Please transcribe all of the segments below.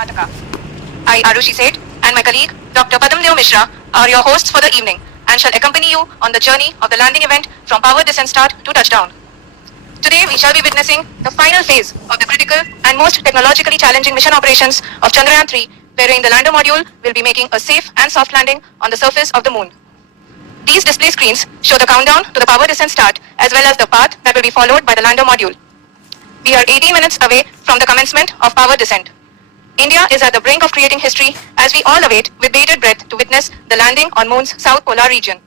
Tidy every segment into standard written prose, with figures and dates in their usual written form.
Karnataka. I, Arushi Seth, and my colleague, Dr. Padamdev Mishra, are your hosts for the evening and shall accompany you on the journey of the landing event from power descent start to touchdown. Today, we shall be witnessing the final phase of the critical and most technologically challenging mission operations of Chandrayaan-3, wherein the lander module will be making a safe and soft landing on the surface of the moon. These display screens show the countdown to the power descent start as well as the path that will be followed by the lander module. We are 80 minutes away from the commencement of power descent. India is at the brink of creating history as we all await with bated breath to witness the landing on Moon's south polar region.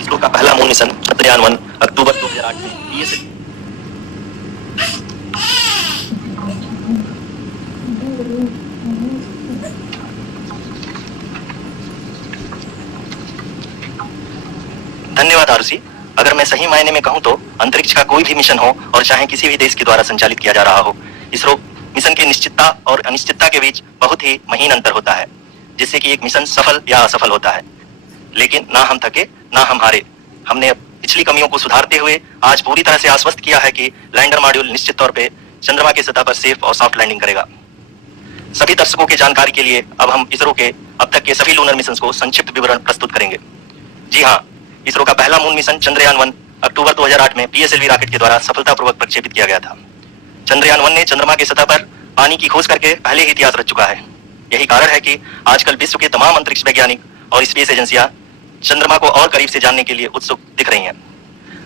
ISRO का पहला moon mission Chandrayaan one अक्टूबर 2008 में PSLV धन्यवाद आरुषि। अगर मैं सही मायने में कहूं तो अंतरिक्ष का कोई भी मिशन हो और चाहे किसी भी देश के द्वारा संचालित किया जा रहा हो, इसरो मिशन की निश्चितता और अनिश्चितता के बीच बहुत ही महीन अंतर होता है, जिससे कि एक मिशन सफल या असफल होता है। लेकिन ना हम थके ना हम हारे। हमने पिछली कमियों को सुधारते हुए आज पूरी तरह से आश्वस्त किया है कि लैंडर मॉड्यूल निश्चित तौर पे चंद्रमा की सतह पर सेफ और सॉफ्ट लैंडिंग करेगा। सभी दर्शकों की जानकारी के लिए अब हम इसरो के अब तक के सभी लूनर मिशन को संक्षिप्त विवरण प्रस्तुत करेंगे। जी हाँ, इसरो का पहला मून मिशन चंद्रयान-1 अक्टूबर 2008 में पीएसएलवी रॉकेट के द्वारा सफलतापूर्वक प्रक्षेपित किया गया था। चंद्रयान-1 ने चंद्रमा की सतह पर पानी की खोज करके पहले ही इतिहास रच चुका है। यही कारण है कि आजकल विश्व के तमाम अंतरिक्ष वैज्ञानिक और स्पेस एजेंसियां चंद्रमा को और करीब से जानने के लिए उत्सुक दिख रही हैं।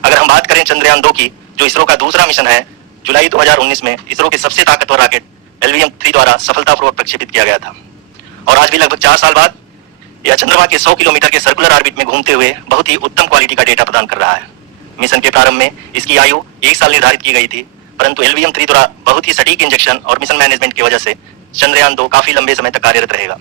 अगर हम बात करें चंद्रयान-2 की, जो इसरो का दूसरा मिशन है, जुलाई 2019 में इसरो के सबसे ताकतवर रॉकेट LVM-3 द्वारा सफलतापूर्वक प्रक्षेपित किया गया था। और आज भी लगभग 4 साल बाद यह चंद्रमा के 100 किलोमीटर के सर्कुलर ऑर्बिट में घूमते हुए बहुत ही उत्तम क्वालिटी का डेटा प्रदान कर रहा है। मिशन के प्रारंभ में इसकी आयु 1 साल निर्धारित की गई थी, परंतु LVM-3 द्वारा बहुत ही सटीक इंजेक्शन और मिशन मैनेजमेंट की वजह से चंद्रयान-2 काफी लंबे समय तक कार्यरत रहेगा।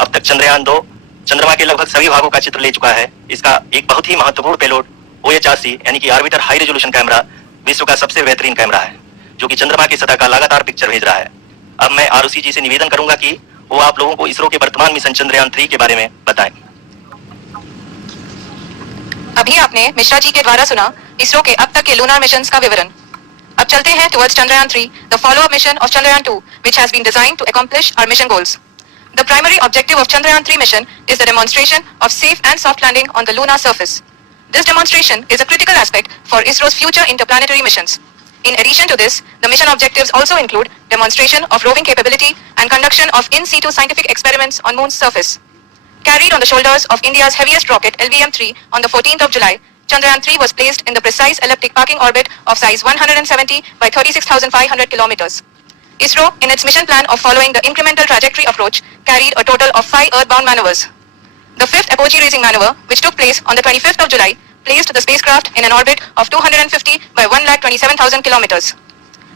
अब तक चंद्रयान-2 चंद्रमा के लगभग सभी भागों का चित्र ले चुका है। इसका एक बहुत ही महत्वपूर्ण पेलोड OHRC यानी कि ऑर्बिटर हाई रेजोल्यूशन कैमरा विश्व का सबसे बेहतरीन कैमरा है, जो कि चंद्रमा की सतह का लगातार पिक्चर भेज रहा है। अब मैं आरुषि जी से निवेदन करूंगा कि वो आप लोगों को इसरो के वर्तमान मिशन चंद्रयान-3 के बारे में बताएं। अभी आपने मिश्रा जी के द्वारा सुना इसरो के अब तक के लूनर मिशंस का विवरण। अब चलते हैं towards Chandrayaan-3, the follow-up mission of Chandrayaan-2, which has been designed to accomplish our mission goals. The primary objective of Chandrayaan-3 mission is the demonstration of safe and soft landing on the lunar surface. This demonstration is a critical aspect for ISRO's future interplanetary missions. In addition to this, the mission objectives also include demonstration of roving capability and conduction of in situ scientific experiments on Moon's surface. Carried on the shoulders of India's heaviest rocket LVM-3 on the 14th of July, Chandrayaan-3 was placed in the precise elliptic parking orbit of size 170 by 36,500 kilometers. ISRO, in its mission plan of following the incremental trajectory approach, carried a total of 5 earthbound maneuvers. The fifth apogee raising maneuver, which took place on the 25th of July, placed the spacecraft in an orbit of 250 by 1,27,000 kilometers.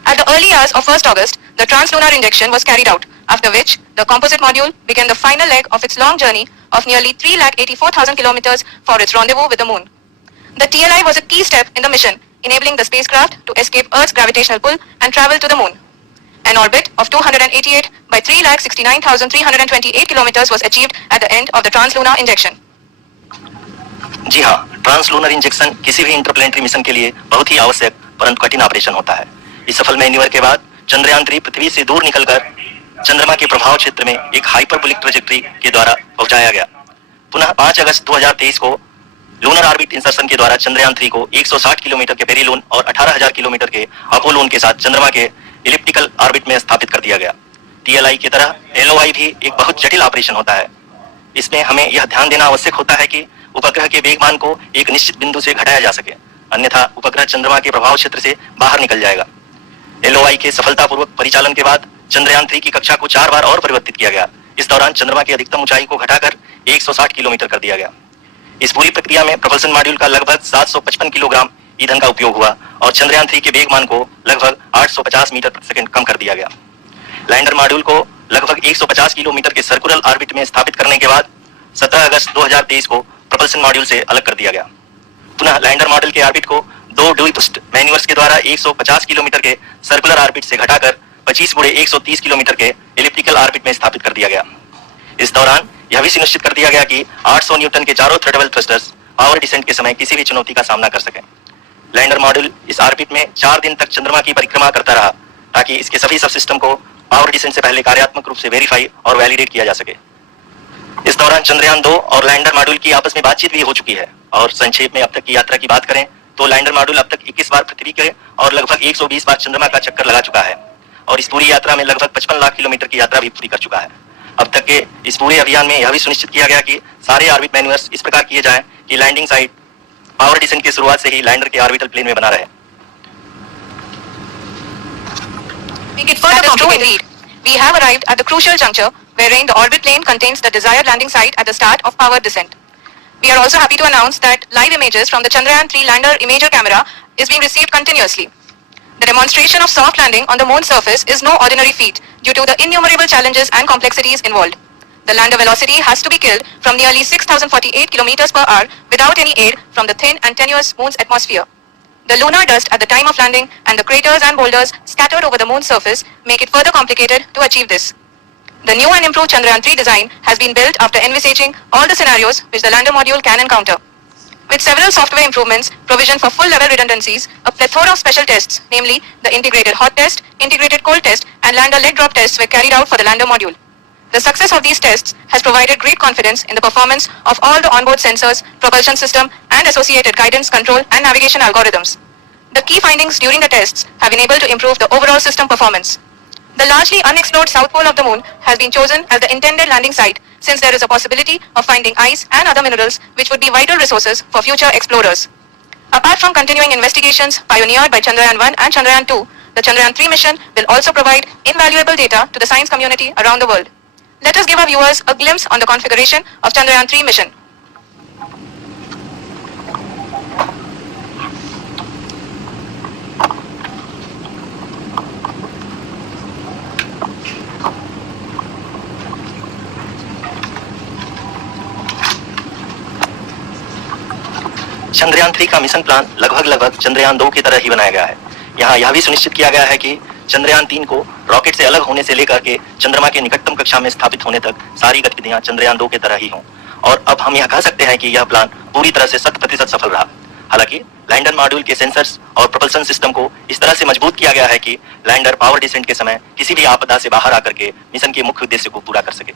At the early hours of 1st August, the translunar injection was carried out, after which the composite module began the final leg of its long journey of nearly 3,84,000 kilometers for its rendezvous with the Moon. The TLI was a key step in the mission, enabling the spacecraft to escape Earth's gravitational pull and travel to the Moon. An orbit of 288 by 3,69,328 kilometers was achieved at the end of the translunar injection. जी हाँ, translunar injection किसी भी interplanetary mission के लिए बहुत ही आवश्यक परंतु कठिन operation होता है। इस सफल मैन्यूवर के बाद चंद्रयान-3 पृथ्वी से दूर निकलकर चंद्रमा के प्रभाव क्षेत्र में एक हाइपरबोलिक ट्रैजेक्टरी के द्वारा पहुंचाया गया। पुनः 5 अगस्त 2023 को लूनर ऑर्बिट इंसर्शन के द्वारा चंद्रयान-3 को 160 किलोमीटर के पेरीलून और 18,000 किलोमीटर के अपोलून के साथ चंद्रमा के इलिप्टिकल ऑर्बिट में स्थापित कर दिया गया। TLI की तरह LOI भी एक बहुत जटिल ऑपरेशन होता है। इसमें हमें यह ध्यान देना आवश्यक होता है कि उपग्रह के वेगमान को एक निश्चित बिंदु से घटाया जा सके, अन्यथा उपग्रह चंद्रमा के प्रभाव क्षेत्र से बाहर निकल जाएगा। LOI के सफलतापूर्वक परिचालन के बाद चंद्रयान-3 की कक्षा को 4 बार और परिवर्तित किया गया। इस दौरान चंद्रमा की अधिकतम ऊंचाई को घटाकर 160 किलोमीटर कर दिया गया। इस पूरी प्रक्रिया में प्रोपल्सन मॉड्यूल का लगभग 755 किलोग्राम ईंधन का उपयोग हुआ और चंद्रयान-3 के वेगमान को लगभग 850 मीटर प्रति सेकंड कम कर दिया गया। लैंडर मॉड्यूल को लगभग 150 किलोमीटर के सर्कुलर ऑर्बिट में स्थापित करने के बाद 17 अगस्त 2023 को प्रोपल्सन मॉड्यूल से अलग कर दिया गया। पुनः लैंडर मॉड्यूल के ऑर्बिट को मॉड्यूल दुष्ट मैन्यूअर्स के द्वारा 150 किलोमीटर के सर्कुलर ऑर्बिट से घटाकर 25 गुणे 130 किलोमीटर के एलिप्टिकल ऑर्बिट में स्थापित कर दिया गया। इस दौरान यह भी सुनिश्चित कर दिया गया कि 800 न्यूटन के चारों थ्रेडेबल थ्रस्टर्स पावर डिसेंट के समय किसी भी चुनौती का सामना कर सकें। लैंडर मॉड्यूल इस ऑर्बिट में 4 दिन तक चंद्रमा की परिक्रमा करता रहा ताकि इसके सभी सब सिस्टम को पावर डिसेंट से पहले कार्यात्मक रूप से वेरीफाई और वैलिडेट किया जा सके। इस दौरान चंद्रयान 2 और लैंडर मॉड्यूल की आपस में बातचीत भी हो चुकी है। और संक्षेप में अब तक की यात्रा की बात करें तो लैंडर मॉड्यूल अब तक 21 बार पृथ्वी के और लगभग 120 बार चंद्रमा का चक्कर लगा चुका है और इस पूरी यात्रा में लगभग 55 लाख किलोमीटर की यात्रा भी पूरी कर चुका है। अब तक के इस पूरे अभियान में यह भी सुनिश्चित किया गया कि सारे ऑर्बिट मैन्यूअर्स इस प्रकार किए जाएं कि लैंडिंग साइट पावर डिसेंट की शुरुआत से ही लैंडर के ऑर्बिटल प्लेन में बना रहे। That is true indeed. We have arrived at the crucial juncture wherein the orbit plane contains the desired landing site at the start of power descent. We are also happy to announce that live images from the Chandrayaan 3 lander imager camera is being received continuously. The demonstration of soft landing on the moon's surface is no ordinary feat due to the innumerable challenges and complexities involved. The lander velocity has to be killed from nearly 6,048 kilometers per hour without any aid from the thin and tenuous moon's atmosphere. The lunar dust at the time of landing and the craters and boulders scattered over the moon's surface make it further complicated to achieve this. The new and improved Chandrayaan 3 design has been built after envisaging all the scenarios which the lander module can encounter. With several software improvements, provision for full level redundancies, a plethora of special tests, namely the integrated hot test, integrated cold test and lander leg drop tests were carried out for the lander module. The success of these tests has provided great confidence in the performance of all the onboard sensors, propulsion system and associated guidance, control and navigation algorithms. The key findings during the tests have been able to improve the overall system performance. The largely unexplored south pole of the moon has been chosen as the intended landing site since there is a possibility of finding ice and other minerals which would be vital resources for future explorers. Apart from continuing investigations pioneered by Chandrayaan 1 and Chandrayaan 2, the Chandrayaan 3 mission will also provide invaluable data to the science community around the world. Let us give our viewers a glimpse on the configuration of Chandrayaan 3 mission. Chandrayaan 3 का mission plan लगभग चंद्रयान 2 की तरह ही बनाया गया है। यहाँ यह भी सुनिश्चित किया गया है कि चंद्रयान 3 को रॉकेट से अलग होने से लेकर के चंद्रमा के निकटतम कक्षा में स्थापित होने तक सारी गतिविधियां चंद्रयान 2 की तरह ही हों। और अब हम यह कह सकते हैं कि यह प्लान पूरी तरह से 100% सफल रहा। हालांकि लैंडर मॉड्यूल के सेंसर्स और प्रोपल्शन सिस्टम को इस तरह से मजबूत किया गया है कि लैंडर पावर डिसेंट के समय किसी भी आपदा से बाहर आकर के मिशन के मुख्य उद्देश्य को पूरा कर सके।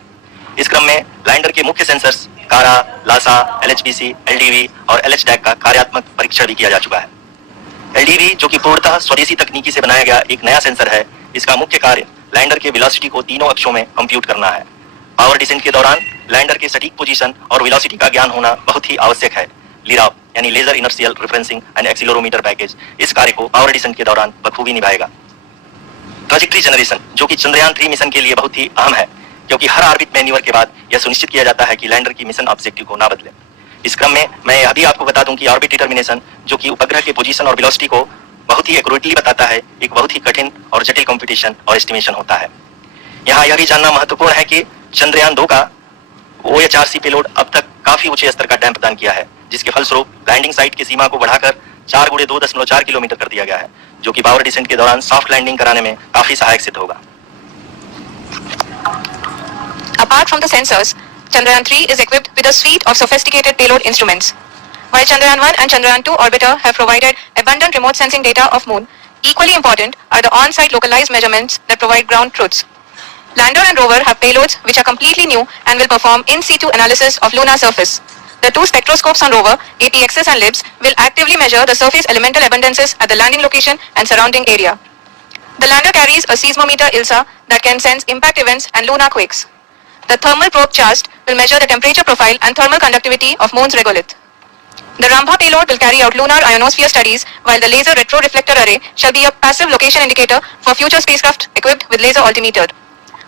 इस क्रम में लैंडर के मुख्य सेंसर्स कारा, लासा, LHBC, LDV और LHDAC का कार्यात्मक परीक्षण भी किया जा चुका है। LDV जो कि पूर्णतः स्वदेशी तकनीकी से बनाया गया एक नया सेंसर है, इसका मुख्य कार्य लैंडर के वेलोसिटी को तीनों अक्षों में कंप्यूट करना है। पावर डिसेंट के दौरान लैंडर के सटीक पोजीशन और वेलोसिटी का ज्ञान होना बहुत ही आवश्यक है। लिराव यानी laser inertial referencing and accelerometer package इस कार्य को पावर डिसेंट के दौरान बखूबी निभाएगा। ट्रैजेक्टरी जनरेशन जो कि चंद्रयान 3 मिशन के लिए बहुत ही अहम है, क्योंकि हर ऑर्बिट मैन्यूवर के बाद यह सुनिश्चित किया जाता है कि लैंडर की मिशन ऑब्जेक्टिव को ना बदले। इस क्रम में मैं यह भी आपको बता दूं कि ऑर्बिट डिटर्मिनेशन जो कि उपग्रह के पोजीशन और वेलोसिटी को बहुत ही एक्यूरेटली बताता है, एक बहुत ही कठिन और जटिल कंप्यूटेशन और एस्टिमेशन होता है। यहाँ यह भी जानना महत्वपूर्ण है कि चंद्रयान 2 का OHRC पेलोड अब तक काफी ऊंचे स्तर का डैम्प प्रदान किया है, जिसके फलस्वरूप लैंडिंग साइट की सीमा को बढ़ाकर 4 गुणे 2.4 किलोमीटर कर दिया गया है, जो कि पावर डिसेंट के दौरान सॉफ्ट लैंडिंग कराने में काफी सहायक सिद्ध होगा। Apart from the sensors, Chandrayaan 3 is equipped with a suite of sophisticated payload instruments. While Chandrayaan 1 and Chandrayaan 2 orbiter have provided abundant remote sensing data of moon, equally important are the on-site localized measurements that provide ground truths. Lander and rover have payloads which are completely new and will perform in situ analysis of lunar surface. The two spectroscopes on rover, APXS and LIBS, will actively measure the surface elemental abundances at the landing location and surrounding area. The lander carries a seismometer ILSA that can sense impact events and lunar quakes. The thermal probe CHAST will measure the temperature profile and thermal conductivity of moon's regolith. The Rambha payload will carry out lunar ionosphere studies, while the laser retroreflector array shall be a passive location indicator for future spacecraft equipped with laser altimeter.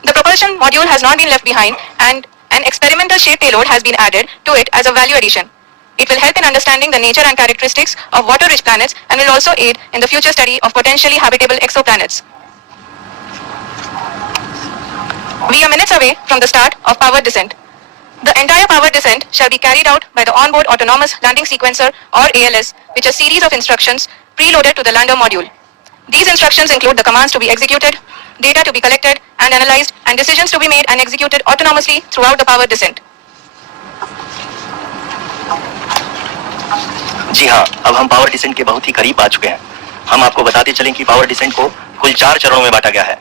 The propulsion module has not been left behind, and an experimental shape payload has been added to it as a value addition. It will help in understanding the nature and characteristics of water-rich planets and will also aid in the future study of potentially habitable exoplanets. We are minutes away from the start of power descent. The entire power descent shall be carried out by the onboard autonomous landing sequencer or ALS, which is a series of instructions preloaded to the lander module. These instructions include the commands to be executed, data to be collected and analyzed, and decisions to be made and executed autonomously throughout the powered descent. जी हाँ, अब हम power descent के बहुत ही करीब आ चुके हैं। हम आपको बताते चलें कि पावर डिसेंट को कुल 4 चरणों में बांटा गया है।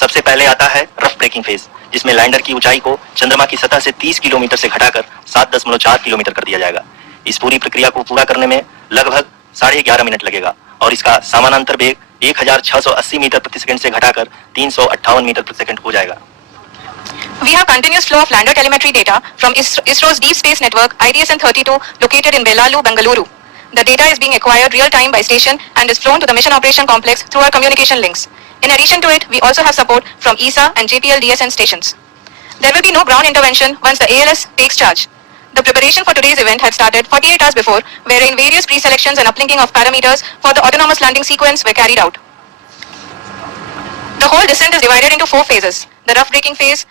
सबसे पहले आता है रफ ब्रेकिंग फेज, जिसमें लैंडर की ऊंचाई को चंद्रमा की सतह से 30 किलोमीटर से घटाकर 7.4 किलोमीटर कर दिया जाएगा। इस पूरी प्रक्रिया को पूरा करने में लगभग 11.5 मिनट लगेगा और इसका समानांतर वेग 1680 मीटर प्रति सेकंड से घटाकर 358 मीटर प्रति सेकंड हो जाएगा। We have continuous flow of lander telemetry data from ISRO's Deep Space Network IDSN-32 located in Belalu, Bengaluru. The data is being acquired real time by station and is flown to the mission operation complex through our communication links. In addition to it, we also have support from ESA and JPL DSN stations. There will be no ground intervention once the ALS takes charge. The preparation for today's event had started 48 hours before, wherein various pre-selections and uplinking of parameters for the autonomous landing sequence were carried out. The whole descent is divided into 4 phases: the rough braking phase,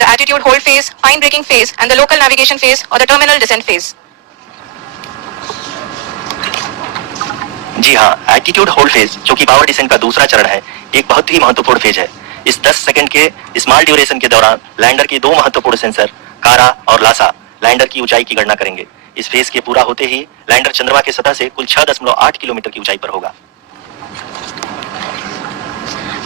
the attitude hold phase, fine braking phase, and the local navigation phase or the terminal descent phase. जी हाँ, attitude hold phase, जो कि power descent का दूसरा चरण है, एक बहुत ही महत्वपूर्ण फेज है। इस 10 सेकंड के स्मॉल ड्यूरेशन के दौरान लैंडर के 2 महत्वपूर्ण सेंसर कारा और लासा लैंडर की ऊंचाई की गणना करेंगे। इस फेज के पूरा होते ही लैंडर चंद्रमा की सतह से कुल 6.8 किलोमीटर की ऊंचाई पर होगा।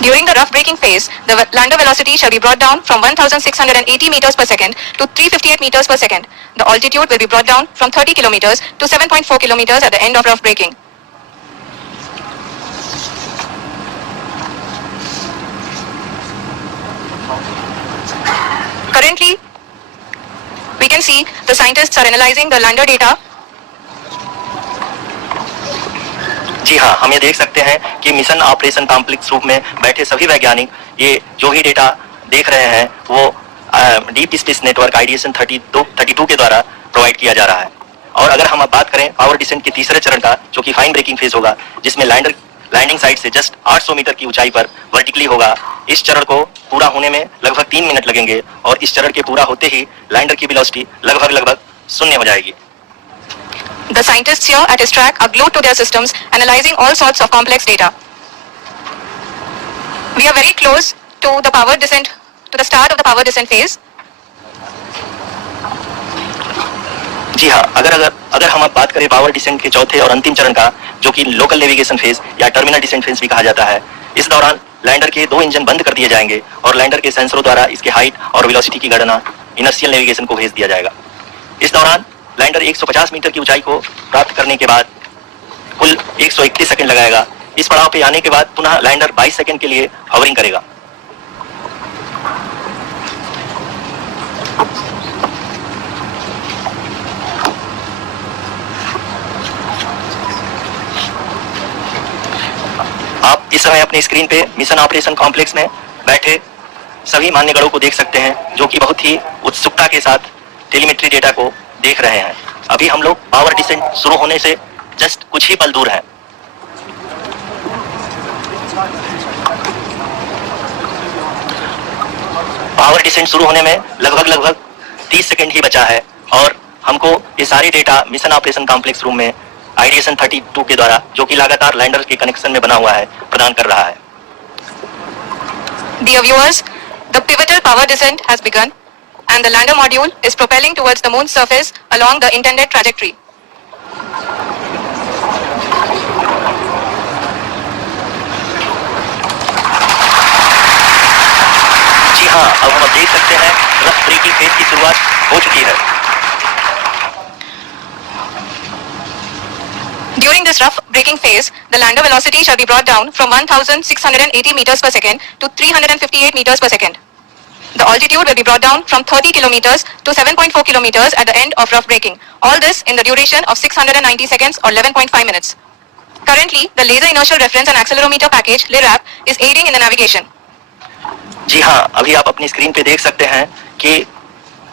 During the rough braking phase, the lander velocity shall be brought down from 1680 meters per second to 358 meters per second. The altitude will be brought down from 30 kilometers to 7.4 kilometers at the end of rough braking. Currently, we can see the scientists are analyzing the lander data. जी हाँ, हम ये देख सकते हैं कि mission operation complex रूप में बैठे सभी वैज्ञानिक ये जो ही डेटा देख रहे हैं वो डीप स्पेस नेटवर्क IDSN-32 के द्वारा प्रोवाइड किया जा रहा है। और अगर हम अब बात करें पावर डिसेंट के तीसरे चरण का, जो कि फाइन ब्रेकिंग फेज होगा, जिसमें लैंडर लैंडिंग साइट से जस्ट 800 मीटर की ऊंचाई पर वर्टिकली होगा, इस चरण को पूरा होने में लगभग 3 मिनट लगेंगे और इस चरण के पूरा होते ही लैंडर की वेलोसिटी लगभग शून्य हो जाएगी। The scientists here at ISTRAC are glued to their systems, analyzing all sorts of complex data. We are very close to the power descent, to the start of the power descent phase. जी हाँ, अगर हम अब बात करें power descent के चौथे और अंतिम चरण का, जो कि लोकल नेविगेशन फेज या टर्मिनल डिसेंट फेज भी कहा जाता है, इस दौरान लैंडर के 2 इंजन बंद कर दिए जाएंगे और लैंडर के सेंसरों द्वारा इसके हाइट और वेलोसिटी की गणना इनर्शियल नेविगेशन को भेज दिया जाएगा। इस दौरान लैंडर 150 मीटर की ऊंचाई को प्राप्त करने के बाद कुल 131 सेकंड लगाएगा। इस पड़ाव पे आने के बाद पुनः लैंडर 22 सेकंड के लिए हवरिंग करेगा। आप इस समय अपनी स्क्रीन पे मिशन ऑपरेशन कॉम्प्लेक्स में बैठे सभी मान्यगणों को देख सकते हैं, जो कि बहुत ही उत्सुकता के साथ टेलीमेट्री डेटा को देख रहे हैं। अभी हम लोग पावर डिसेंट शुरू होने से जस्ट कुछ ही पल दूर हैं। पावर डिसेंट शुरू होने में लगभग 30 सेकंड ही बचा है और हमको ये सारी data mission operation complex room में IDSN-32 के द्वारा, जो कि लगातार लैंडर के कनेक्शन में बना हुआ है, प्रदान कर रहा है। Dear viewers, the pivotal power descent has begun and the lander module is propelling towards the moon's surface along the intended trajectory. जी हाँ, अब हम देख सकते हैं रफ ब्रेकिंग फेज की शुरुआत हो चुकी है। During this rough braking phase, the lander velocity shall be brought down from 1680 meters per second to 358 meters per second. The altitude will be brought down from 30 kilometers to 7.4 kilometers at the end of rough braking. All this in the duration of 690 seconds or 11.5 minutes. Currently, the Laser Inertial Reference and Accelerometer package (LIRAP) is aiding in the navigation. जी हाँ, अभी आप अपनी screen पे देख सकते हैं कि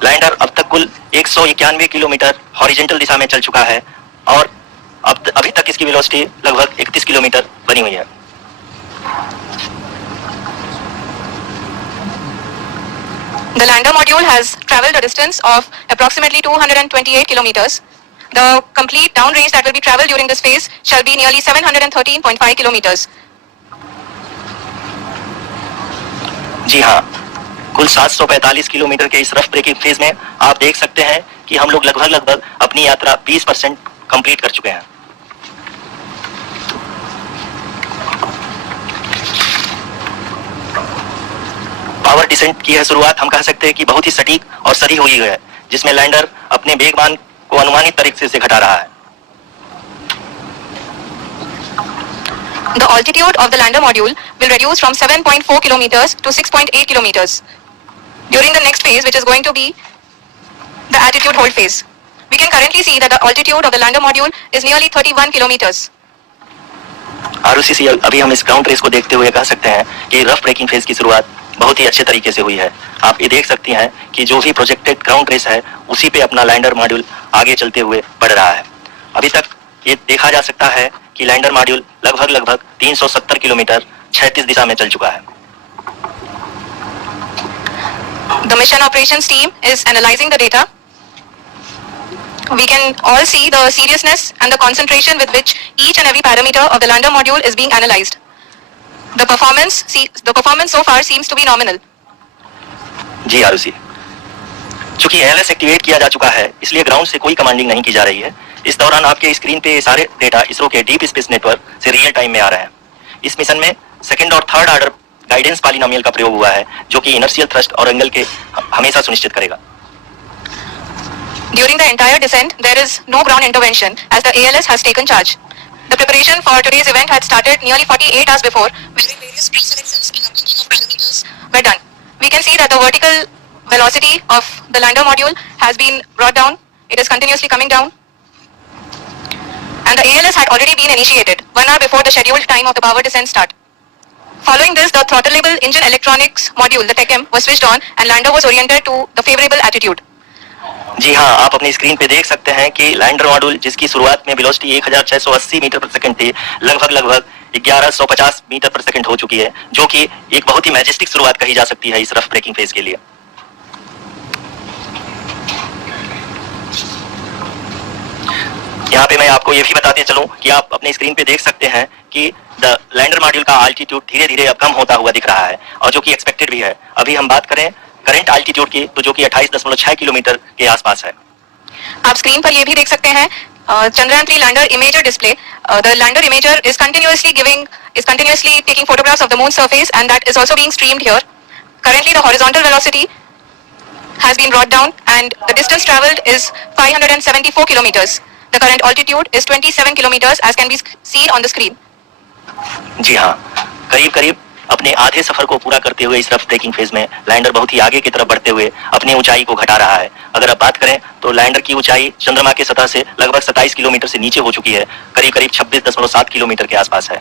lander अब तक कुल 191 किलोमीटर हॉरिजॉन्टल दिशा में चल चुका है और अभी तक इसकी वेलोसिटी लगभग 31 किलोमीटर बनी हुई है। The lander module has traveled a distance of approximately 228 kilometers. The complete down range that will be traveled during this phase shall be nearly 713.5 kilometers. जी हाँ, कुल 745 किलोमीटर के इस रफ ब्रेकिंग फेज में आप देख सकते हैं कि हम लोग लगभग अपनी यात्रा 20% कंप्लीट कर चुके हैं। पावर डिसेंट की यह शुरुआत हम कह सकते हैं कि बहुत ही सटीक और सही हुई है, जिसमें लैंडर अपने वेगमान को अनुमानित तरीके से घटा रहा है। The altitude of the lander module will reduce from 7.4 kilometers to 6.8 kilometers during the next phase, which is going to be the attitude hold phase. We can currently see that the altitude of the lander module is nearly 31 kilometers. ROCC अभी हम इस ground race को देखते हुए कह सकते हैं कि रफ ब्रेकिंग फेज की शुरुआत बहुत ही अच्छे तरीके से हुई है। आप ये देख सकती हैं कि जो भी प्रोजेक्टेड ग्राउंड रेस है उसी पे अपना लैंडर मॉड्यूल आगे चलते हुए बढ़ रहा है। अभी तक ये देखा जा सकता है कि लैंडर मॉड्यूल लगभग 370 किलोमीटर 36 दिशा में चल चुका है। The mission operations team is analyzing the data. We can all see the seriousness and the concentration with which each and every parameter of the lander module is being analyzed. The performance so far seems to be nominal. जी आरुषि, चूंकि ALS activate किया जा चुका है, इसलिए ground से कोई commanding नहीं की जा रही है। इस दौरान आपके स्क्रीन पे सारे डेटा इसरो के डीप स्पेस नेटवर्क से रियल टाइम में आ रहे हैं। इस मिशन में सेकंड और थर्ड ऑर्डर गाइडेंस पॉलिनोमियल का प्रयोग हुआ है, जो कि इनर्शियल थ्रस्ट और एंगल के हमेशा सुनिश्चित करेगा। During the entire descent, there is no ground intervention as the ALS has taken charge. The preparation for today's event had started nearly 48 hours before, wherein various pre-selections and updating of parameters were done. We can see that the vertical velocity of the lander module has been brought down. It is continuously coming down. And the ALS had already been initiated 1 hour before the scheduled time of the power descent start. Following this, the throttleable engine electronics module, the TECM, was switched on and lander was oriented to the favorable attitude. जी हाँ, आप अपनी screen पे देख सकते हैं कि lander module जिसकी शुरुआत में वेलोसिटी 1680 मीटर पर सेकंड थी, लगभग 1150 मीटर पर सेकंड हो चुकी है, जो कि एक बहुत ही मैजेस्टिक शुरुआत कही जा सकती है इस रफ ब्रेकिंग फेज के लिए। यहाँ पे मैं आपको ये भी बताते चलूं कि आप अपने स्क्रीन पे देख सकते हैं कि द लैंडर मॉड्यूल का अल्टीट्यूड धीरे धीरे अब कम होता हुआ दिख रहा है, और जो कि एक्सपेक्टेड भी है। अभी हम बात करें करंट अल्टीट्यूड की, तो जो कि 28.6 किलोमीटर के आसपास है। आप स्क्रीन पर ये भी देख सकते हैं Chandrayaan 3 lander imager display. The lander imager is continuously taking photographs of the moon surface, and that is also being streamed here. Currently, the horizontal velocity has been brought down, and the distance traveled is 574 kilometers. The current altitude is 27 kilometers, as can be seen on the screen. जी हाँ, करीब अपने आधे सफर को पूरा करते हुए इस rough breaking phase में लैंडर बहुत ही आगे की तरफ बढ़ते हुए अपनी ऊंचाई को घटा रहा है। अगर आप बात करें तो लैंडर की ऊंचाई चंद्रमा के सतह से लगभग 27 किलोमीटर से नीचे हो चुकी है, करीब 26.7 किलोमीटर के आसपास है।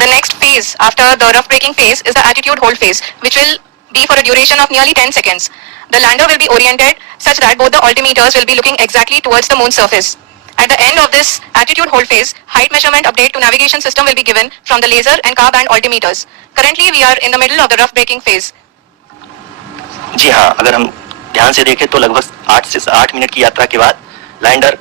The next phase after the rough braking phase is the attitude hold phase, which will be for a duration of nearly 10 seconds. The lander will be oriented such that both the altimeters will be looking exactly towards the moon surface. At the end of this attitude hold phase, height measurement update to navigation system will be given from the laser and car band altimeters. Currently, we are in the middle of the rough braking phase. जी हाँ, अगर हम ध्यान से देखें तो लगभग 8 से 8 minute की यात्रा के बाद लैंडर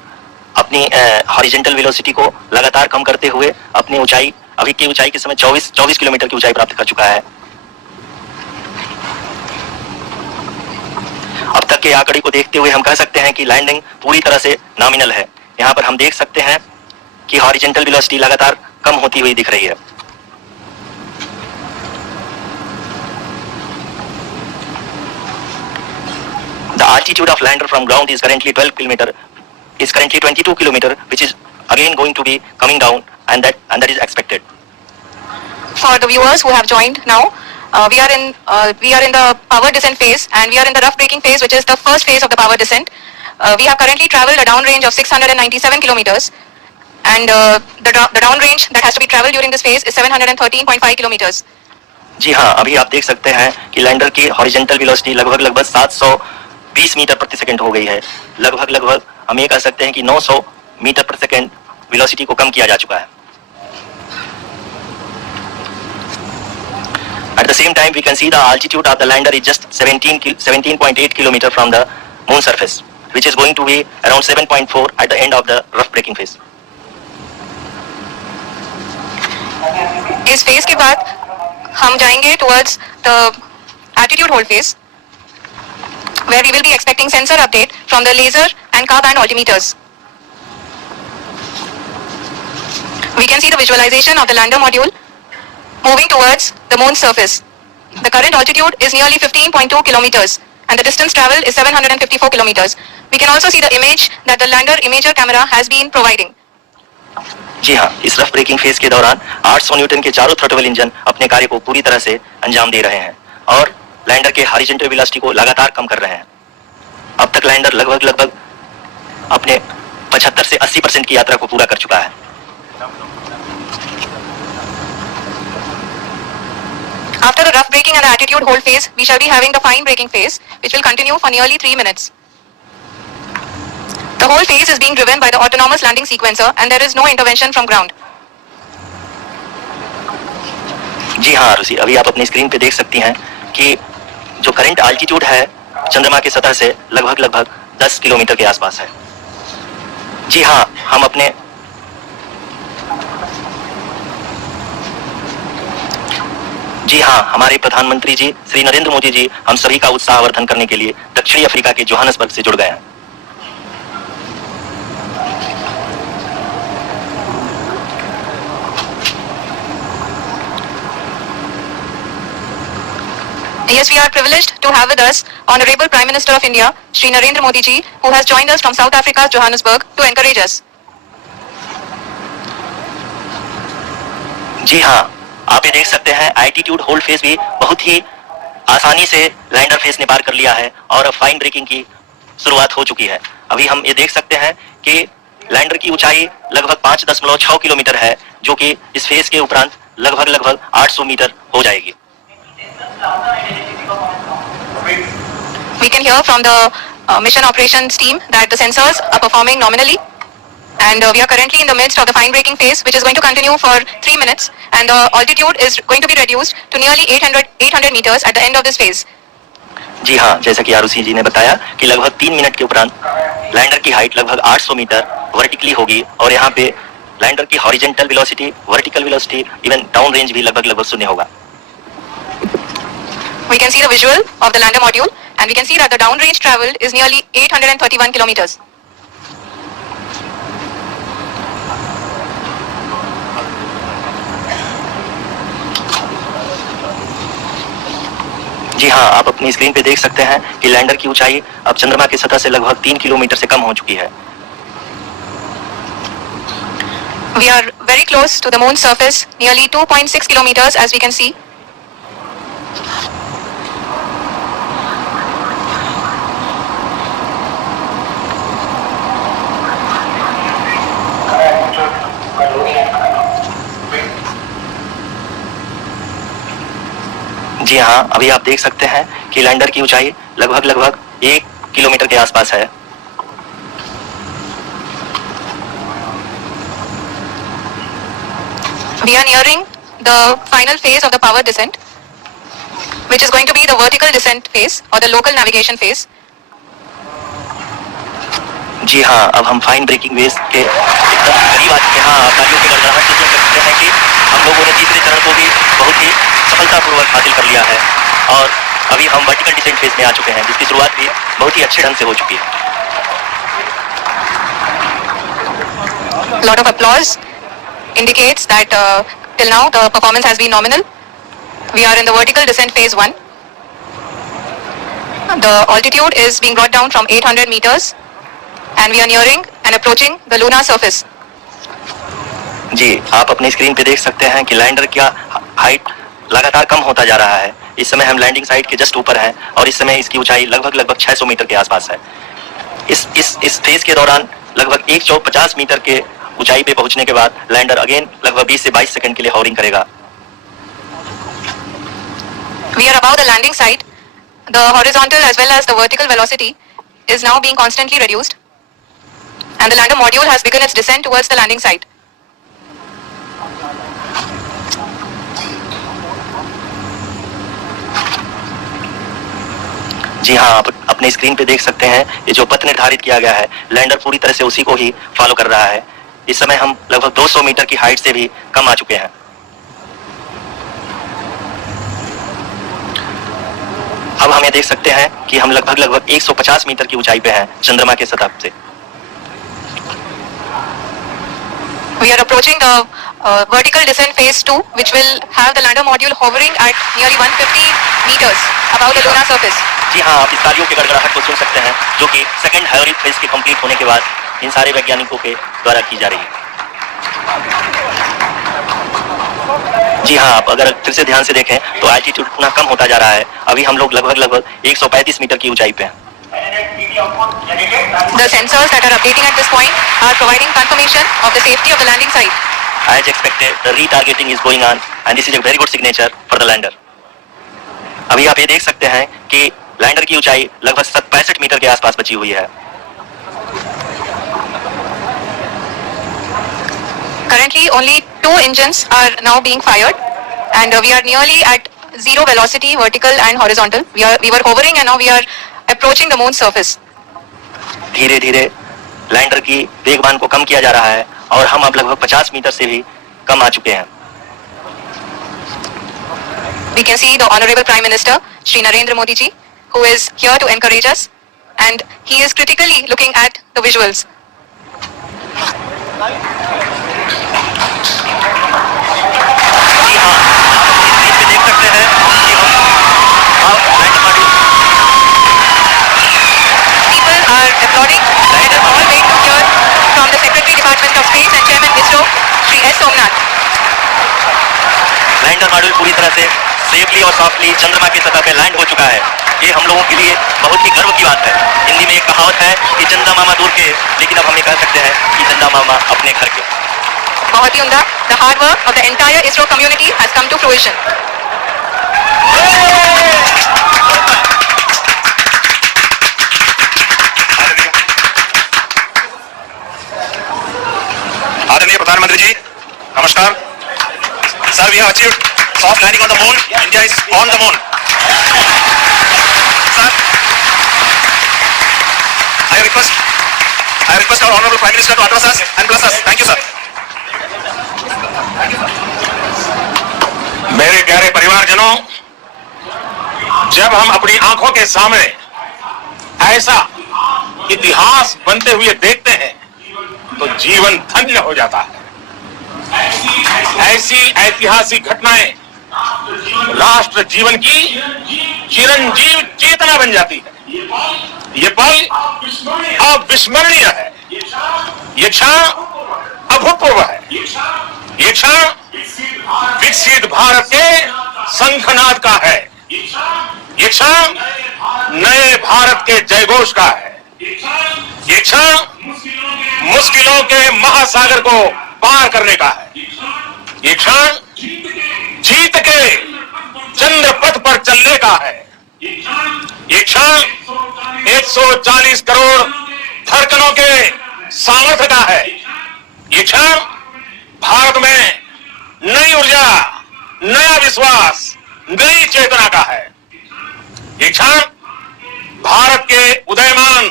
अपनी हॉरिजॉन्टल वेलोसिटी को लगातार कम करते हुए अपनी ऊंचाई, अभी की ऊंचाई के समय 24 किलोमीटर की ऊंचाई प्राप्त कर चुका है। अब तक के आंकड़े को देखते हुए हम कह सकते हैं कि लैंडिंग पूरी तरह से नॉमिनल है। यहाँ पर हम देख सकते हैं कि हॉरिजॉन्टल वेलोसिटी लगातार कम होती हुई दिख रही है। The altitude of lander from ground is currently 22 kilometer, which is again going to be coming down, and that is expected. For the viewers who have joined now, we are in the power descent phase, and we are in the rough braking phase, which is the first phase of the power descent. We have currently traveled a down range of 697 kilometers, and the down range that has to be traveled during this phase is 713.5 kilometers. जी हाँ, अभी आप देख सकते हैं कि lander की horizontal velocity लगभग 720 metre प्रति सेकंड हो गई है। लगभग हम ये कह सकते हैं कि 900 मीटर प्रति सेकंड वेलोसिटी को कम किया जा चुका है। At the same time, we can see the altitude of the lander is just 17.8 kilometer from the moon surface. which is going to be around 7.4 at the end of the rough braking phase. इस phase के बाद हम जाएंगे towards the attitude hold phase, where we will be expecting sensor update from the laser and car band altimeters. We can see the visualization of the lander module moving towards the moon's surface. The current altitude is nearly 15.2 kilometers and the distance traveled is 754 kilometers. We can also see the image that the lander imager camera has been providing. जी हाँ, इस rough breaking phase के दौरान 800 Newton के चारों throttle engine अपने कार्य को पूरी तरह से अंजाम दे रहे हैं और लैंडर के हॉरिजॉन्टल वेलोसिटी को लगातार कम कर रहे हैं। अब तक लैंडर लगभग अपने 75 से 80% की यात्रा को पूरा कर चुका है। After the rough braking and the attitude hold phase, we shall be having the fine braking phase, which will continue for nearly 3 minutes. The whole phase is being driven by the autonomous landing sequencer and there is no intervention from ground. जी हाँ आरुषि, अभी आप अपनी screen पे देख सकती हैं कि जो करंट आल्टीट्यूड है चंद्रमा की सतह से लगभग 10 किलोमीटर के आसपास है। जी हाँ, हमारे प्रधानमंत्री जी श्री नरेंद्र मोदी जी हम सभी का उत्साहवर्धन करने के लिए दक्षिणी अफ्रीका के जोहान्सबर्ग से जुड़ गए हैं। Yes, we are privileged to have with us Honorable Prime Minister of India, Shri Narendra Modi ji, who has joined us from South Africa's Johannesburg to encourage us. जी हाँ, आप ये देख सकते हैं एल्टीट्यूड होल्ड फेज भी बहुत ही आसानी से लैंडर फेज ने पार कर लिया है और अब फाइन ब्रेकिंग की शुरुआत हो चुकी है। अभी हम ये देख सकते हैं कि लैंडर की ऊंचाई लगभग 5.6 किलोमीटर है, जो कि इस फेज के उपरांत लगभग 800 मीटर हो जाएगी। We can hear from the mission operations team that the sensors are performing nominally, and we are currently in the midst of the fine braking phase, which is going to continue for 3 minutes, and the altitude is going to be reduced to nearly 800 meters at the end of this phase. जी हाँ, जैसा कि आरुषि जी ने बताया कि लगभग 3 minute के उपरांत lander की हाइट लगभग 800 मीटर वर्टिकली होगी और यहाँ पे लैंडर की horizontal velocity, vertical velocity, even down range भी लगभग 0 होगा। We can see the visual of the lander module, and we can see that the downrange traveled is nearly 831 kilometers. जी हाँ, आप अपनी स्क्रीन पे देख सकते हैं कि लैंडर की ऊंचाई अब चंद्रमा की सतह से लगभग 3 किलोमीटर से कम हो चुकी है। We are very close to the moon's surface, nearly 2.6 kilometers, as we can see. जी हाँ, अभी आप देख सकते हैं कि लैंडर की ऊंचाई लगभग 1 किलोमीटर के आसपास है। We are nearing the final phase of the power descent, which is going to be the vertical descent phase or the local navigation phase. जी हाँ, अब हम फाइन ब्रेकिंग फेज के एकदम करीब आ चुके हैं। हाँ, गाड़ियों के गड़गड़ाहट से सुन सकते हैं कि हम लोगों ने तीसरे चरण को भी बहुत ही सफलतापूर्वक हासिल कर लिया है और अभी हम वर्टिकल डिसेंट फेज में आ चुके हैं, जिसकी शुरुआत भी बहुत ही अच्छे ढंग से हो चुकी है। Lot of applause indicates that till now the performance has been nominal. We are in the vertical descent phase 1. The altitude is being brought down from 800 meters and we are nearing and approaching the lunar surface. जी, आप अपनी screen पे देख सकते हैं कि lander का height लगातार कम होता जा रहा है। इस समय हम लैंडिंग साइट के जस्ट ऊपर हैं और इस समय इसकी ऊंचाई लगभग 600 मीटर के आसपास है। इस फेज के दौरान लगभग 150 मीटर के ऊंचाई पे पहुंचने के बाद लैंडर अगेन लगभग 20 से 22 सेकंड के लिए हॉवरिंग करेगा। We are above the landing site. The horizontal as well as the vertical velocity is now being constantly reduced, and the lander module has begun its descent towards the landing site. जी हाँ, आप अपने screen पे देख सकते हैं ये जो पथ निर्धारित किया गया है, लैंडर पूरी तरह से उसी को ही फॉलो कर रहा है। इस समय हम लगभग 200 मीटर की हाइट से भी कम आ चुके हैं। अब हम ये देख सकते हैं कि हम लगभग 150 मीटर की ऊंचाई पे हैं चंद्रमा के सतह से। We are approaching the vertical descent phase 2, which will have the lander module hovering at nearly 150 meters above the lunar surface. जी हाँ, आप इस तालियों के गड़गड़ाहट को सुन सकते हैं, जो कि सेकंड हाइब्रिड फेज के कंप्लीट होने के बाद इन सारे वैज्ञानिकों के द्वारा की जा रही है। जी हाँ, आप अगर फिर से ध्यान से देखें तो एल्टीट्यूड पुनः कम होता जा रहा है। अभी हम लोग लगभग 135 मीटर की ऊंचाई पे हैं। The sensors that are updating at this point are providing confirmation of the safety of the landing site. As expected, the retargeting is going on and this is a very good signature for the lander. अभी आप ये देख सकते हैं कि lander की ऊंचाई लगभग 65 मीटर के आसपास बची हुई है। Currently, only 2 engines are now being fired, and we are nearly at zero velocity, vertical and horizontal. We were hovering, and now we are approaching the moon's surface. धीरे धीरे लैंडर की वेगमान को कम किया जा रहा है और हम अब लगभग 50 मीटर से भी कम आ चुके हैं। We can see the Honorable Prime Minister, Shri Narendra Modi ji, who is here to encourage us, and he is critically looking at the visuals. जी हाँ, आप अपनी स्क्रीन पे देख सकते हैं कि हम lander module People are applauding and are all waiting to hear from the Secretary Department of Space and Chairman ISRO, Shri S. Somnath. Lander module पूरी तरह से सेफली और सॉफ्टली चंद्रमा की सतह पे लैंड हो चुका है। ये हम लोगों के लिए बहुत ही गर्व की बात है। हिंदी में एक कहावत है कि चंदा मामा दूर के, लेकिन अब हम ये कह सकते हैं कि चंदा मामा अपने घर के। बहुत ही उम्दा। The hard work of the entire ISRO community has come to fruition. आदरणीय प्रधानमंत्री जी, नमस्कार। Sir, we have achieved soft landing on the moon. India is on the moon. Sir, I request our Honorable Prime Minister to address us and bless us. Thank you, sir. मेरे प्यारे परिवारजनों, जब हम अपनी आंखों के सामने ऐसा इतिहास बनते हुए देखते हैं तो जीवन धन्य हो जाता है। ऐसी ऐतिहासिक घटनाएं राष्ट्र जीवन की चिरंजीव चेतना बन जाती है। ये पल अविस्मरणीय है, ये क्षण अभूतपूर्व है, ये क्षण विकसित भारत के शंखनाद का है, ये क्षण नए भारत के जयघोष का है, ये क्षण मुश्किलों के महासागर को पार करने का है, ये क्षण जीत के चंद्र पथ पर चलने का है, ये क्षण 140 करोड़ धड़कनों के सामर्थ्य का है, ये क्षण भारत में नई ऊर्जा, नया विश्वास, नई चेतना का है, ये क्षण भारत के उदयमान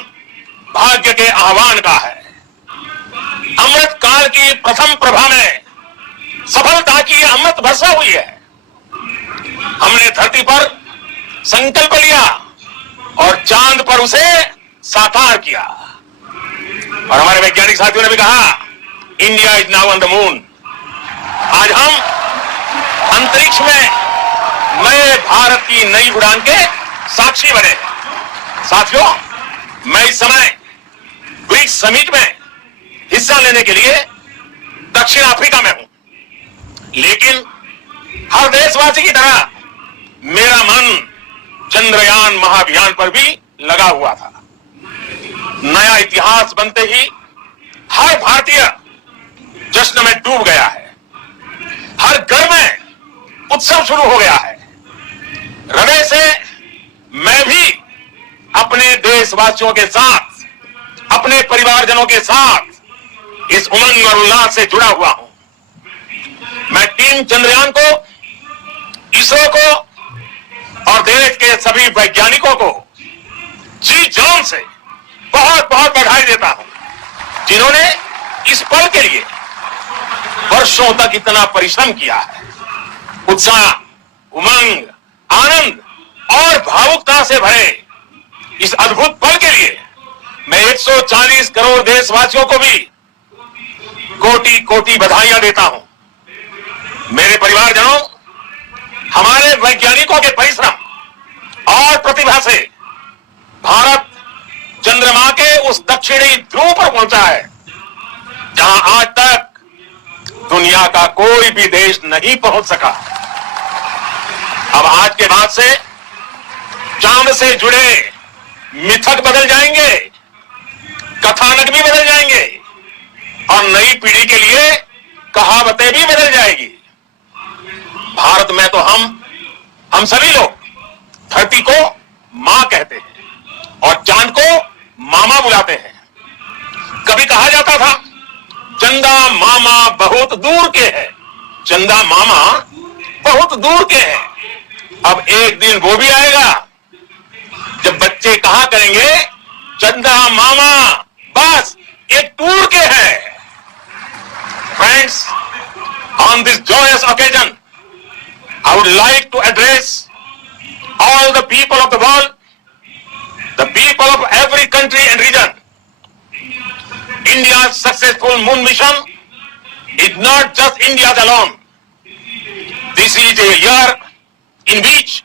भाग्य के आह्वान का है। अमृत काल की प्रथम प्रभा में सफलता की अमृत वर्षा हुई है। हमने धरती पर संकल्प लिया और चांद पर उसे साकार किया, और हमारे वैज्ञानिक साथियों ने भी कहा, India is now on the moon. आज हम अंतरिक्ष में नए भारत की नई उड़ान के साक्षी बने। साथियों, मैं इस समय ब्रिक्स समिट में हिस्सा लेने के लिए दक्षिण अफ्रीका में हूं, लेकिन हर देशवासी की तरह मेरा मन चंद्रयान महाअभियान पर भी लगा हुआ था। नया इतिहास बनते ही हर भारतीय जश्न में डूब गया है, हर घर में उत्सव शुरू हो गया है। हृदय से मैं भी अपने देशवासियों के साथ, अपने परिवारजनों के साथ इस उमंग और उल्लास से जुड़ा हुआ हूं। मैं टीम चंद्रयान को, इसरो को और देश के सभी वैज्ञानिकों को जान से बहुत बहुत बधाई देता हूं, जिन्होंने इस पल के लिए वर्षों तक इतना परिश्रम किया है। उत्साह, उमंग, आनंद और भावुकता से भरे इस अद्भुत पल के लिए मैं 140 करोड़ देशवासियों को भी कोटि कोटि बधाइयां देता हूं। मेरे परिवारजनों, हमारे वैज्ञानिकों के परिश्रम और प्रतिभा से भारत चंद्रमा के उस दक्षिणी ध्रुव पर पहुंचा है, जहां आज तक दुनिया का कोई भी देश नहीं पहुंच सका। अब आज के बाद से चांद से जुड़े मिथक बदल जाएंगे, कथानक भी बदल जाएंगे और नई पीढ़ी के लिए कहावतें भी बदल जाएगी। भारत में तो हम सभी लोग धरती को मां कहते हैं और चांद को मामा बुलाते हैं। कभी कहा जाता था चंदा मामा बहुत दूर के हैं, चंदा मामा बहुत दूर के हैं। अब एक दिन वो भी आएगा जब बच्चे कहा करेंगे चंदा मामा बस एक टूर के हैं। Friends, on this joyous occasion, I would like to address all the people of the world, the people of every country and region. India's successful moon mission is not just India's alone. This is a year in which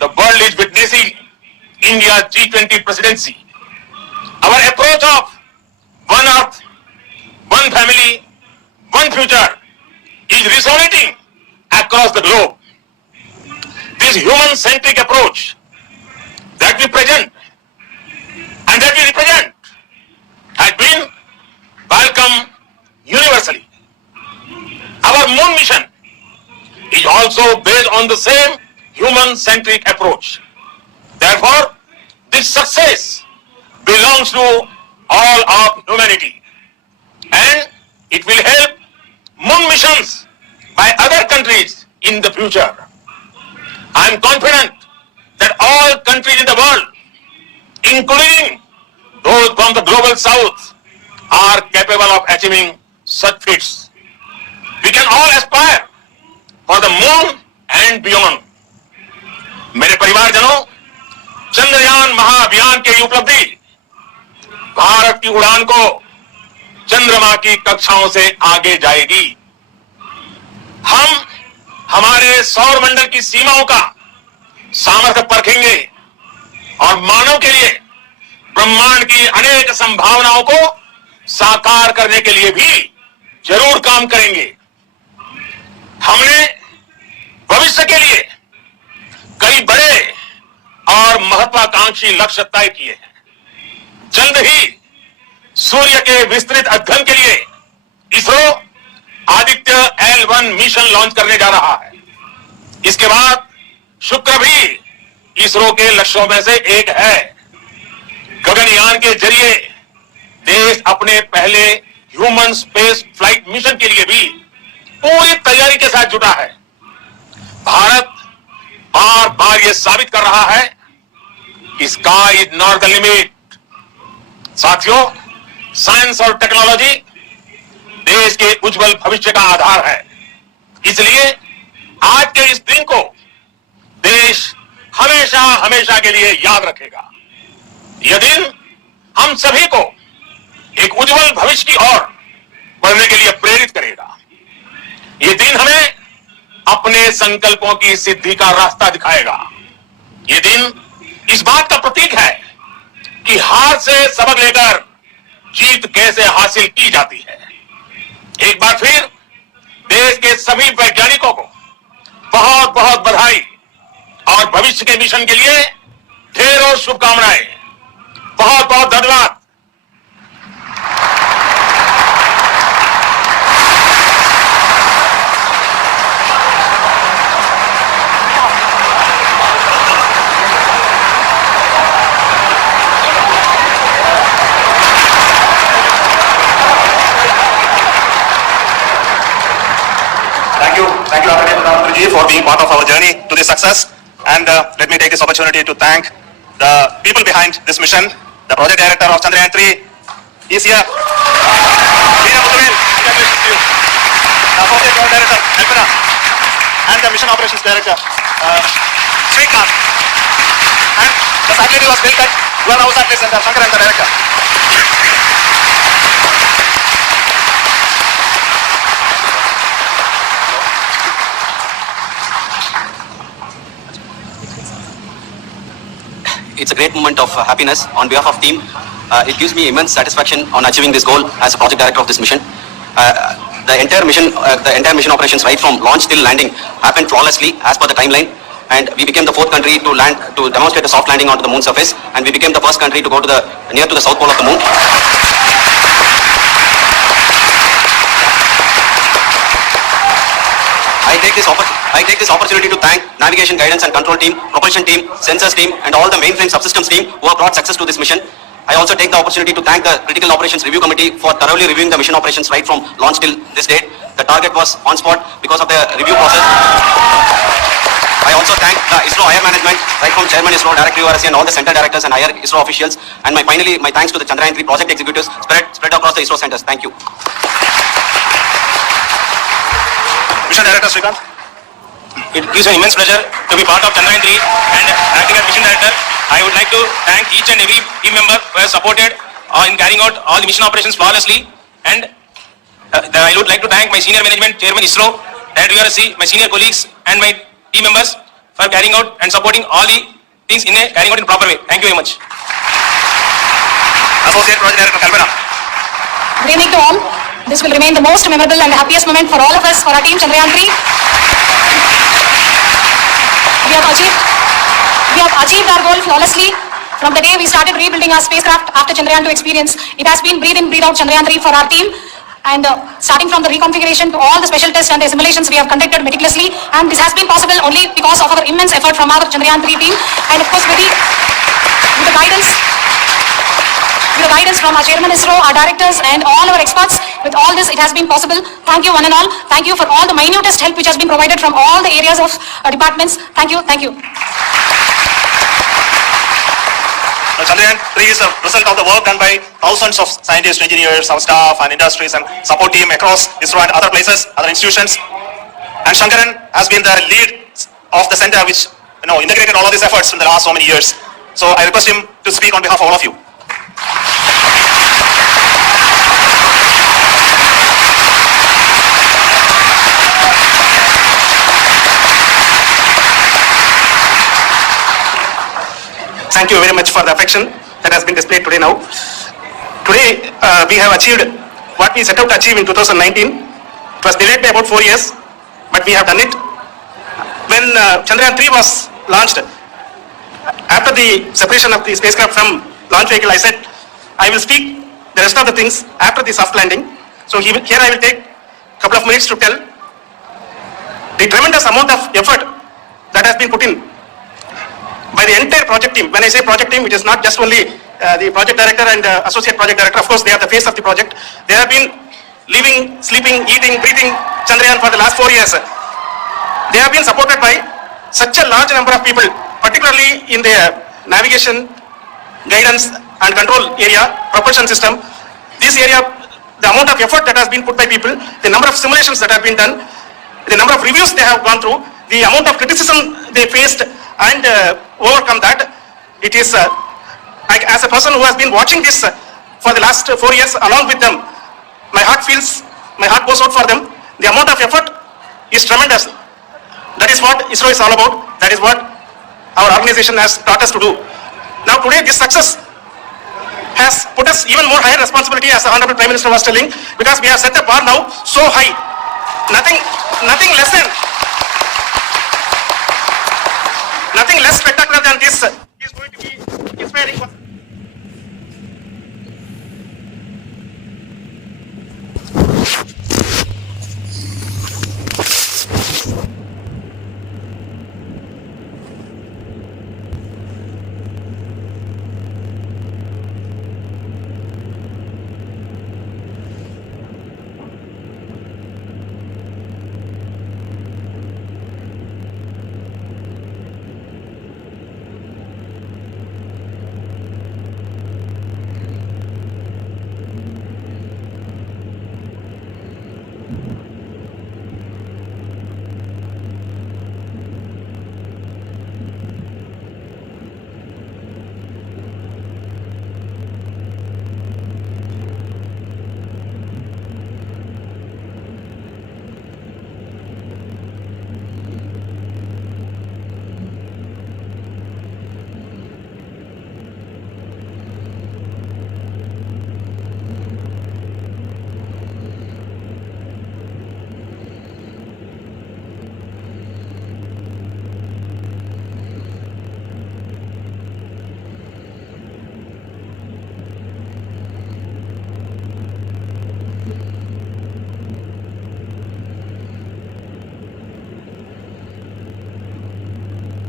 the world is witnessing India's G20 presidency. Our approach of one earth, one family, one future is resonating across the globe. This human-centric approach that we present and that we represent has been welcomed universally. Our moon mission is also based on the same human-centric approach. Therefore, this success belongs to all of humanity, and it will help moon missions by other countries in the future. I am confident that all countries in the world, including those from the global south, are capable of achieving such feats. We can all aspire for the moon and beyond. मेरे परिवारजनों, चंद्रयान महाअभियान की उपलब्धि भारत की उड़ान को चंद्रमा की कक्षाओं से आगे जाएगी। हम हमारे सौर मंडल की सीमाओं का सामर्थ्य परखेंगे और मानव के लिए ब्रह्मांड की अनेक संभावनाओं को साकार करने के लिए भी जरूर काम करेंगे। हमने भविष्य के लिए कई बड़े और महत्वाकांक्षी लक्ष्य तय किए हैं। जल्द ही सूर्य के विस्तृत अध्ययन के लिए ISRO Aditya L1 mission launch करने जा रहा है। इसके बाद शुक्र भी इसरो के लक्ष्यों में से एक है। गगनयान के जरिए देश अपने पहले ह्यूमन स्पेस फ्लाइट मिशन के लिए भी पूरी तैयारी के साथ जुटा है। भारत बार बार यह साबित कर रहा है कि sky is not the limit. साथियों, साइंस और टेक्नोलॉजी देश के उज्जवल भविष्य का आधार है। इसलिए आज के इस दिन को देश हमेशा हमेशा के लिए याद रखेगा। यह दिन हम सभी को एक उज्जवल भविष्य की ओर बढ़ने के लिए प्रेरित करेगा। यह दिन हमें अपने संकल्पों की सिद्धि का रास्ता दिखाएगा। यह दिन इस बात का प्रतीक है कि हार से सबक लेकर जीत कैसे हासिल की जाती है। एक बार फिर देश के सभी वैज्ञानिकों को बहुत बहुत बधाई और भविष्य के मिशन के लिए ढेरों शुभकामनाएं। बहुत बहुत धन्यवाद। Thank you, Ji, for being part of our journey to this success. And let me take this opportunity to thank the people behind this mission. The project director of Chandrayaan 3 is here. Veena Muthuvel, congratulations to you. The associate project director, Kalpana, and the mission operations director, Srikanth. And the satellite was built at Guwahati Satellite Center, Shankaran, the director. It's a great moment of happiness on behalf of team. It gives me immense satisfaction on achieving this goal as a project director of this mission. The entire mission operations right from launch till landing happened flawlessly as per the timeline. And we became the fourth country to demonstrate a soft landing onto the moon surface. And we became the first country to go near to the south pole of the moon. I take this opportunity to thank navigation guidance and control team, propulsion team, sensors team, and all the mainframe subsystems team who have brought success to this mission. I also take the opportunity to thank the Critical Operations Review Committee for thoroughly reviewing the mission operations right from launch till this date. The target was on spot because of the review process. I also thank the ISRO higher management, right from Chairman ISRO, Director URSC, and all the center directors and higher ISRO officials. And finally, my thanks to the Chandrayaan 3 project executives spread across the ISRO centers. Thank you. Mission Director Srikanth. It gives me immense pleasure to be part of Chandrayaan 3 and acting as mission director. I would like to thank each and every team member who has supported in carrying out all the mission operations flawlessly. And I would like to thank my senior management, Chairman ISRO, Director URSC, my senior colleagues and my team members for carrying out and supporting all the things carrying out in a proper way. Thank you very much. Associate Project Director Kalpana. Good evening to all. This will remain the most memorable and happiest moment for all of us, for our team Chandrayaan 3. We have achieved our goal flawlessly. From the day we started rebuilding our spacecraft after Chandrayaan 2 experience, it has been breathe in, breathe out Chandrayaan 3 for our team. And starting from the reconfiguration to all the special tests and the simulations we have conducted meticulously, and this has been possible only because of our immense effort from our Chandrayaan 3 team, and of course with the guidance from our Chairman ISRO, our directors and all our experts. With all this, it has been possible. Thank you one and all. Thank you for all the minutest help which has been provided from all the areas of departments. Thank you. Thank you. Chandrayaan 3 is a result of the work done by thousands of scientists, engineers, our staff and industries and support team across ISRO and other places, other institutions. And Shankaran has been the lead of the center which integrated all of these efforts in the last so many years. So I request him to speak on behalf of all of you. Thank you very much for the affection that has been displayed today now. Today, we have achieved what we set out to achieve in 2019. It was delayed by about 4 years, but we have done it. When Chandrayaan 3 was launched, after the separation of the spacecraft from launch vehicle, I said, I will speak the rest of the things after the soft landing. So here I will take a couple of minutes to tell the tremendous amount of effort that has been put in by the entire project team. When I say project team, it is not just only the project director and associate project director. Of course, they are the face of the project. They have been living, sleeping, eating, breathing Chandrayaan for the last 4 years. They have been supported by such a large number of people, particularly in the navigation, guidance and control area, propulsion system. This area, the amount of effort that has been put by people, the number of simulations that have been done, the number of reviews they have gone through, the amount of criticism they faced and overcome that. It is, as a person who has been watching this for the last 4 years along with them, my heart goes out for them. The amount of effort is tremendous. That is what ISRO is all about. That is what our organization has taught us to do. Now today this success has put us even more higher responsibility, as the Honorable Prime Minister was telling, because we have set the bar now so high. Nothing less spectacular than this is going to be inspiring.